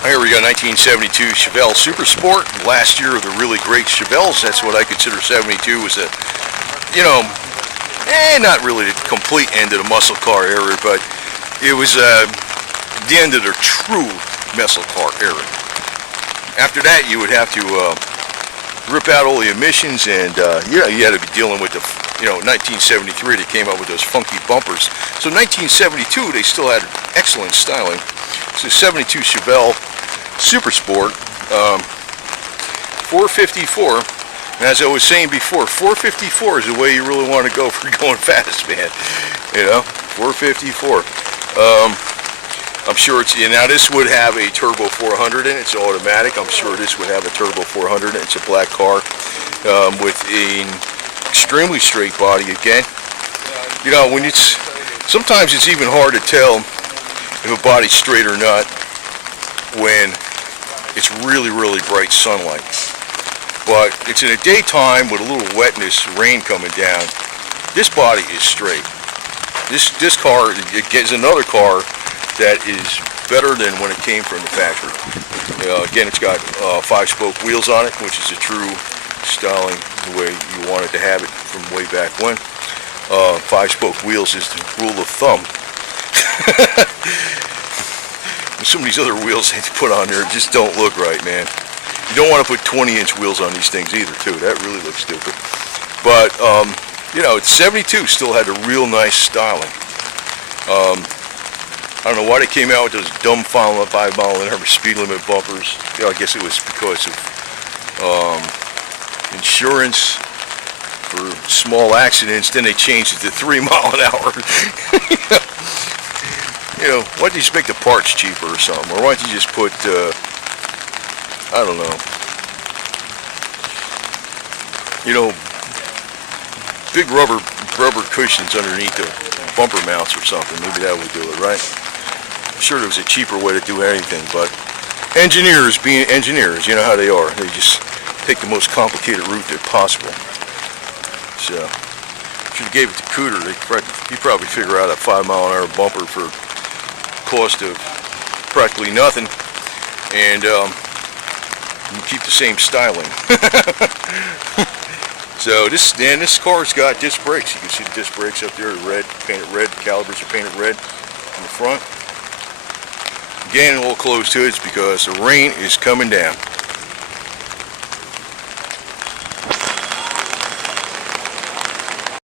Here we got 1972 Chevelle Super Sport. Last year of the really great Chevelles. That's what I consider 72 was a, you know, not really the complete end of the muscle car era, but it was the end of the true muscle car era. After that, you would have to rip out all the emissions, and you had to be dealing with the, 1973 they came out with those funky bumpers. So 1972 they still had excellent styling. So 72 Chevelle Super Sport, 454. And as I was saying before, 454 is the way you really want to go for going fast, man. 454. I'm sure it's, now this would have a turbo 400 in it. It's automatic. I'm sure this would have a turbo 400. It's a black car with an extremely straight body again. When it's, sometimes it's even hard to tell if a body's straight or not when it's really, really bright sunlight. But it's in the daytime with a little wetness, rain coming down. This body is straight. This car, it gets another car that is better than when it came from the factory. Again, it's got 5-spoke wheels on it, which is a true styling the way you wanted to have it from way back when. 5-spoke wheels is the rule of thumb. Some of these other wheels they put on there just don't look right, man. You don't want to put 20-inch wheels on these things either, too. That really looks stupid. But, 72 still had a real nice styling. I don't know why they came out with those dumb 5-mile-an-hour speed limit bumpers. I guess it was because of insurance for small accidents. Then they changed it to 3 mile an hour. Why don't you just make the parts cheaper or something? Or why don't you just put, I don't know, big rubber cushions underneath the bumper mounts or something. Maybe that would do it, right? I'm sure there was a cheaper way to do anything, but engineers being engineers, you know how they are. They just take the most complicated route possible. So, should have gave it to Cooter. He'd probably figure out a 5-mile-an-hour bumper for cost of practically nothing, and you keep the same styling. So this car's got disc brakes. You can see the disc brakes up there, red, painted red. The calipers are painted red in the front. Again, all closed hoods because the rain is coming down.